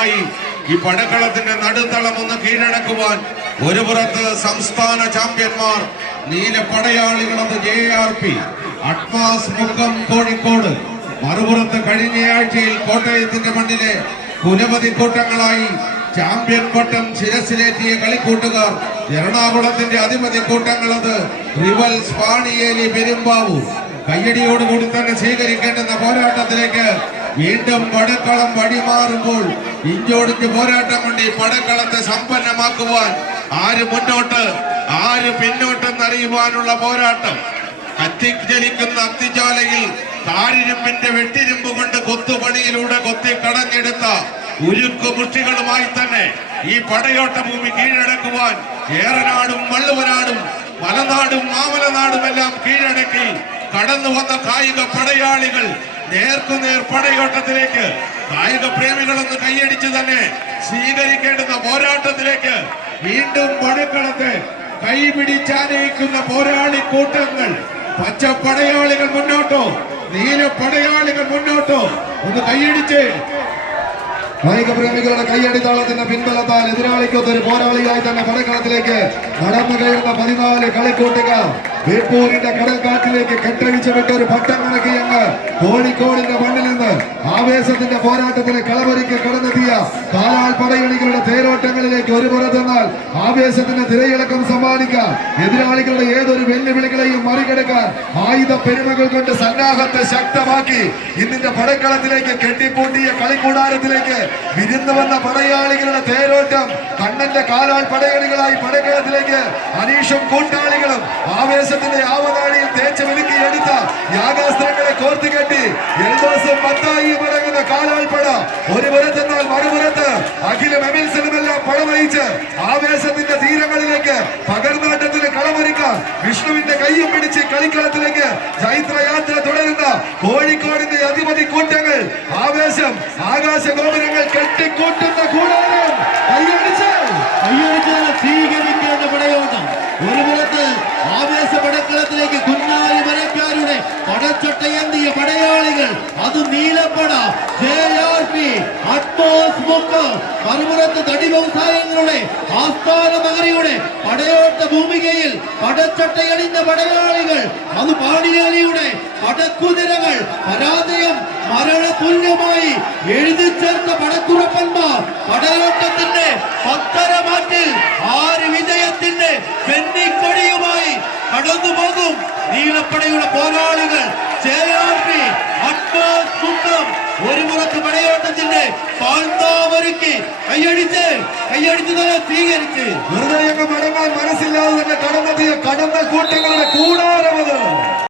ലക്ഷ്യവുമായി ഈ പടക്കളത്തിന്റെ നടുത്തളം ഒന്ന് കീഴടക്കുവാൻ ഒരു പുറത്ത് സംസ്ഥാന ചാമ്പ്യന്മാർ നീല പടയാളികളത് JRP അഡ്വാൻസ് മുക്കം കോഴിക്കോട്, മറുപുറത്ത് കഴിഞ്ഞയാഴ്ചയിൽ കോട്ടയത്തിന്റെ മണ്ണിലെ കുലപതി കൂട്ടങ്ങളായി ചാമ്പ്യൻ പട്ടം ശിരസിലേറ്റിയ കളിക്കൂട്ടുകാർ എറണാകുളത്തിന്റെ അധിപതി കൂട്ടങ്ങളത് റിവൽസ് പാണിയേലി പെരുമ്പാവു. കയ്യടിയോടുകൂടി തന്നെ സ്വീകരിക്കേണ്ടുന്ന പോരാട്ടത്തിലേക്ക് വീണ്ടും പടക്കളം വഴിമാറുമ്പോൾ ഇഞ്ചോടിഞ്ച് പോരാട്ടം കൊണ്ട് ഈ പടക്കളത്തെ സമ്പന്നമാക്കുവാൻ ആര് മുന്നോട്ട് ആര് പിന്നോട്ടെന്നറിയുവാനുള്ള പോരാട്ടം. കത്തിജ്വലിക്കുന്ന അത്തിജാലയിൽ കാരിരുമ്പിന്റെ വെട്ടിരുമ്പ് കൊണ്ട് കൊത്തുപണിയിലൂടെ കൊത്തി കടഞ്ഞെടുത്ത ഉരുക്കുമുഷ്ടികളുമായി തന്നെ ഈ പടയോട്ട ഭൂമി കീഴടക്കുവാൻ ഏറനാടും വള്ളുവനാടും മലനാടും മാമലനാടും എല്ലാം കീഴടക്കി കടന്നു വന്ന കായിക പടയാളികൾ നേർക്കുനേർ പടയോട്ടത്തിലേക്ക് കായിക പ്രേമികളൊന്ന് കൈയടിച്ച് തന്നെ സ്വീകരിക്കേണ്ടുന്ന പോരാട്ടത്തിലേക്ക് വീണ്ടും പടക്കളത്തെ കൈപിടിച്ചാനയിക്കുന്ന പോരാളി കൂട്ടങ്ങൾ. പച്ച പടയാളികൾ മുന്നോട്ടോ, നീല പടയാളികൾ മുന്നോട്ടോ, ഒന്ന് കൈയടിച്ച്. കായിക പ്രേമികളുടെ കൈയടിത്താളത്തിന്റെ പിൻബലത്താൽ എതിരാളിക്കൊത്തൊരു പോരാളിയായി തന്നെ പടക്കളത്തിലേക്ക് നടന്നു കയറുന്ന 14 കളിക്കൂട്ടുകാർ ബേപ്പൂരിന്റെ കടൽക്കാറ്റിലേക്ക് കെട്ടഴിച്ചു വിട്ട ഒരു പട്ടം കണക്കി അങ്ങ് കോഴിക്കോടിന്റെ മണ്ണിൽ നിന്ന് ആവേശത്തിന്റെ പോരാട്ടത്തിന് കളമൊരുക്കി കടന്നെത്തിയ കാലാൾ പടയണികളുടെ തേരോട്ടങ്ങളിലേക്ക് ഒരു പുറത്തെന്നാൽ ആവേശത്തിന്റെ തിരയിളക്കം സമ്മാനിക്കാൻ എതിരാളികളുടെ ഏതൊരു വെല്ലുവിളികളെയും മറികടക്കാൻ ആയുധ പെരുമകൾ കൊണ്ട് സന്നാഹത്തെ ശക്തമാക്കി ഇന്നിന്റെ പടക്കളത്തിലേക്ക് കെട്ടിപ്പൂട്ടിയ കളിക്കൂടാരത്തിലേക്ക് വിരുന്നു വന്ന പടയാളികളുടെ തേരോട്ടം കണ്ണന്റെ കാലാൾ പടയണികളായി പടക്കളത്തിലേക്ക് അനീഷും കൂട്ടാളികളും ആവേശത്തിന്റെ ആവനാഴിയിൽ തേച്ച് വിലുക്കി എടുത്ത യാഗാസ്ത്രങ്ങളെ കോർത്തുകെട്ടി എൽദോസും മത്തായിയും അടങ്ങുന്ന കാലാൾ പട ഒരു പുറത്തെന്നാൽ മറുപുറത്ത് അഖിലും എമിൽസനുമെല്ലാം പടവഹിച്ച് ആവേശത്തിന്റെ തീരങ്ങളിലേക്ക് പകർന്നാട്ടത്തിന് കളമൊരുക്കാൻ വിഷ്ണുവിന്റെ കയ്യും പിടിച്ച് കളിക്കളത്തിലേക്ക് ചൈത്രയാത്ര തുടരുന്ന കോഴിക്കോടിന്റെ അധിപതി കൂട്ടങ്ങൾ ആവേശം ആകാശ ഗോപുരങ്ങൾ കെട്ടിക്കൂട്ടുന്ന കൂടാരം കൈയടിച്ച് സ്വീകരിക്കേണ്ട പടയോട്ടം. ഒരു പുറത്ത് ആവേശ പടക്കളത്തിലേക്ക് കുഞ്ഞാലി മരക്കാരുടെ പടച്ചൊട്ടയേന്തിയ പടയാളികൾ, അത് നീലപ്പട JRP അഡ്വാൻസ് മുക്കം, മറുപുറത്ത് തടി വ്യവസായങ്ങളുടെ ആസ്ഥാന നഗരിയുടെ പടയോട്ട ഭൂമികയിൽ പടച്ചൊട്ടയണിഞ്ഞ പടയാളികൾ, അത് പാണിയേലിയുടെ പടക്കുതിരകൾ. പരാജയം മരണതുല്യമായി എഴുതി ചേർത്ത പടക്കുറപ്പന്മാർ പടയോട്ടത്തിന്റെ പത്തരമാറ്റിൽ 6 വിജയത്തിന്റെ വെന്നിക്കൊടിയുമായി കടന്നു പോകും. നീലപ്പടയുടെ പോരാളികൾ JRP അഡ്വാൻസ് മുക്കം ഒരു പുറത്ത് പടയോട്ടത്തിന്റെ പാഴ്ത്താവൊരുക്കി കൈയടിച്ച് തന്നെ സ്വീകരിച്ച് വെറുതെ മടങ്ങാൻ മനസ്സില്ലാതെ തന്നെ കടന്നെത്തിയ കടന്ന കൂട്ട